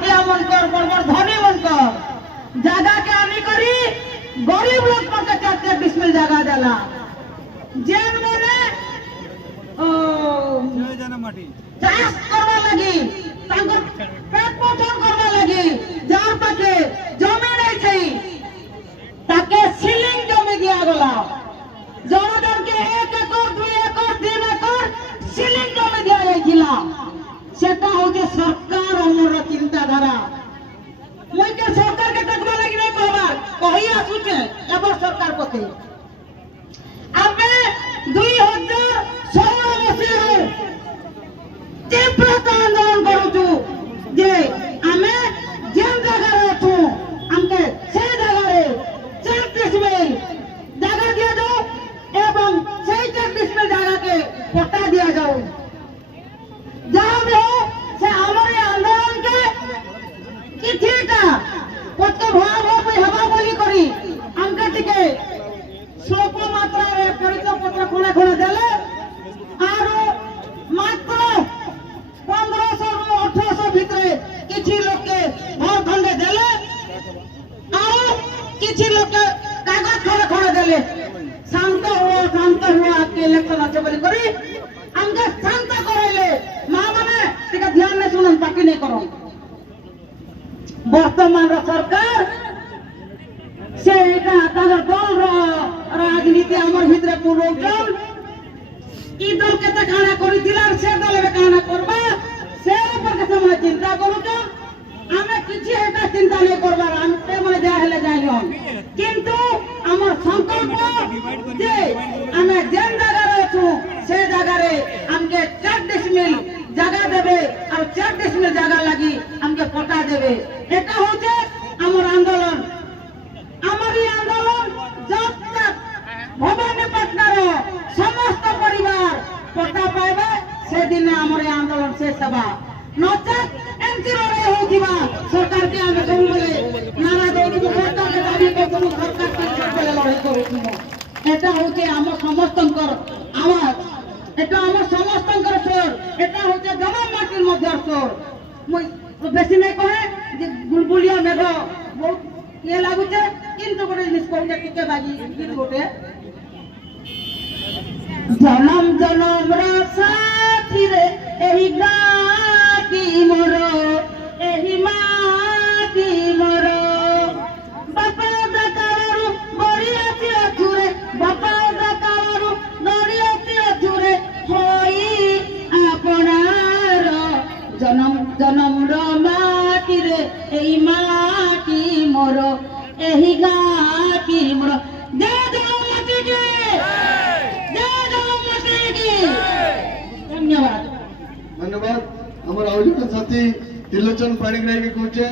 মাফিয়া মনকর বড় বড় ধনী মনকর জায়গাকে আনি করি গরিব লোক মধ্যে 4-20 মিল জায়গা দেলা যেন মানে চাষ করবা লাগি তাঙ্কর পেট পোষণ করবা লাগি যার পাশে জমি নেই সেই তাকে সিলিং জমি দিয়া গলা জনগণকে 1 একর 2 একর 3 একর সিলিং জমি দিয়া যাইছিল সেটা হচ্ছে সরকার আমার চিন্তাধারা মুইকে সরকারকে দেখবা লাগি নাই কবার কই আসুছে এবার সরকার পথে আমি 2016 মସିହାରୁ তীব্রতা আন্দোলন করুଛୁ যে আমি যেন জায়গায় অছু আমাকে সেই জায়গায় 34 মিল জায়গা দিয়ে দাও এবং সেই 34 মিল জায়গাকে পট্টা দিয়া যাও যাহা ବି ହଉ ସେ ଆମର এই আন্দোলনকে কিছিটা কত ভয়াবহ হবা বলি করি আমাকে টিকে স্বল্প মাত্রারে পরিচয় পত্র খোলা খোলা দেলে আর মাত্র 1500 ରୁ 1800 ভিতরে কিছু লোককে ভর খন্ডে দেলে আর কিছু লোককে কাগজ খোলা খোলা দেলে শান্ত হুয়া আজকে ইলেকশন আছে বলি করি আমাকে শান্ত করাইলে মা মানে টিকে ধ্যান নে শুনুন বাকি নেই করো বর্তমান সরকার সেটা তাদের দল রাজনীতি আমার ভিতরে পুরোজন ই দল কেতে কানা করেছিল আর সে দল এবে কানা করবা সে উপর কাছে মানে চিন্তা করুছ আমি কিছু এটা চিন্তা নেই করবার আমি মানে যা হলে যাই হন কিন্তু আমার সংকল্প যে আমি যেন জায়গায় আছু সে জায়গায় আমাকে 4 মিল জায়গা দেবে আর 4 মিল জায়গা লাগি আমাকে পটা দেবে এটা হচ্ছে আমার আন্দোলন আমার এই আন্দোলন যতক্ষণ ভবানীপাটনার সমস্ত পরিবার পটা পাইবে সেদিনে আমার এই আন্দোলন শেষ হবা নচেত এমতি লড়াই হউথিবা সরকারকে আমি ସବୁବେଳେ নারা দেউথিবু সরকারকে দাবি করথিবু সরকারকে ସବୁବେଳେ লড়াই করুথিবু এটা হচ্ছে আমার সমস্তଙ୍କର আওয়াজ এটা আমার সমস্তଙ୍କର স্বর এটা হচ্ছে জনম মাটির মধ্যে স্বর মই বেশি নাই কহে যে বুলবুলিয়া মেঘ বহুত ইয়ে লাগুছে কিন্তু গোটে জিনিস কହୁছে টিকে বাজি গীত গোটে জনম জনমর সাথীরে এই গাটি মোর এই মাটি মোর বাপা দাকারু বড়িয়াছি অথুরে বাপা দাকারু দড়িয়াছি অথুরে হই আপনার জনম জনমর মাটিরে এই মাটি মোর এই গাটি মোর জয় জয় মাটি কি জয় জয় মাটি কি ধন্যবাদ ধন্যবাদ আমার আয়োজক সাথী ত্রিলোচন পাଣିগ্রাহী কে কହୁଛେ